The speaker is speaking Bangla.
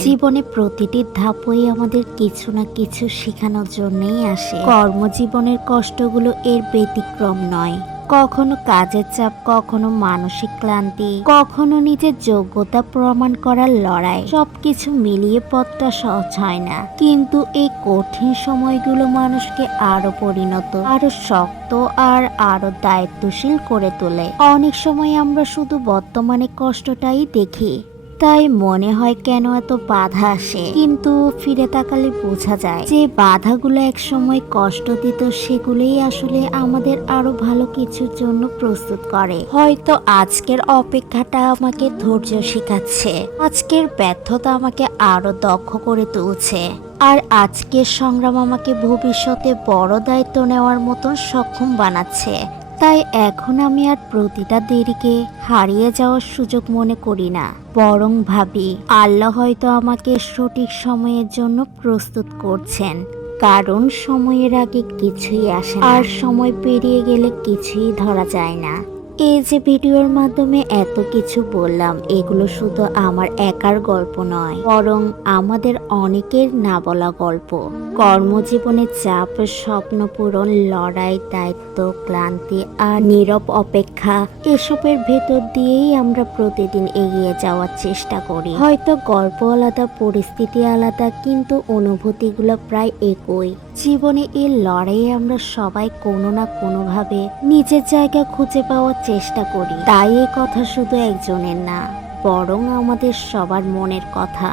জীবনে প্রতিটি ধাপই আমাদের কিছু না কিছু শেখানোর জন্যই আসে। কর্মজীবনের কষ্টগুলো এর ব্যতিক্রম নয়। কখনো কাজের চাপ, কখনো মানসিক ক্লান্তি, কখনো নিজের যোগ্যতা প্রমাণ করার লড়াই। সবকিছু মিলিয়ে পথটা সহজ হয় না, কিন্তু এই কঠিন সময়গুলো মানুষকে আরো পরিণত, আরো শক্ত আর আরো দায়িত্বশীল করে তোলে। অনেক সময় আমরা শুধু বর্তমানে কষ্টটাই দেখি, তাই মনে হয় কেন এত বাধা আসে, কিন্তু ফিরে তাকালে বোঝা যায় যে বাধাগুলো এক সময় কষ্ট দিত, সেগুলোই আসলে আমাদের আরো ভালো কিছুর জন্য প্রস্তুত করে। হয়তো আজকের অপেক্ষাটা আমাকে ধৈর্য শেখাচ্ছে, আজকের ব্যর্থতা আমাকে আরো দক্ষ করে তুলছে, আর আজকের সংগ্রাম আমাকে ভবিষ্যতে বড় দায়িত্ব নেওয়ার মতন সক্ষম বানাচ্ছে। তাই এখন আমি আর প্রতিটা দেরিকে হারিয়ে যাওয়ার সুযোগ মনে করি না, বরং ভাবি আল্লাহ হয়তো আমাকে সঠিক সময়ের জন্য প্রস্তুত করছেন। কারণ সময়ের আগে কিছুই আসে না, আর সময় পেরিয়ে গেলে কিছুই ধরা যায় না। এই যে ভিডিওর মাধ্যমে এত কিছু বললাম, এগুলো শুধু আমার একার গল্প নয়, বরং আমাদের অনেকের না বলা গল্প। কর্মজীবনে চাপ, স্বপ্ন পূরণ, লড়াই, দায়িত্ব, ক্লান্তি আর নীরব অপেক্ষা, এসবের ভেতর দিয়েই আমরা প্রতিদিন এগিয়ে যাওয়ার চেষ্টা করি। হয়তো গল্প আলাদা, পরিস্থিতি আলাদা, কিন্তু অনুভূতিগুলো প্রায় একই। জীবনে এই লড়াইয়ে আমরা সবাই কোনো না কোনোভাবে নিজের জায়গা খুঁজে পাওয়ার চেষ্টা করি। তাই এই কথা শুধু একজনের না, বরং আমাদের সবার মনের কথা।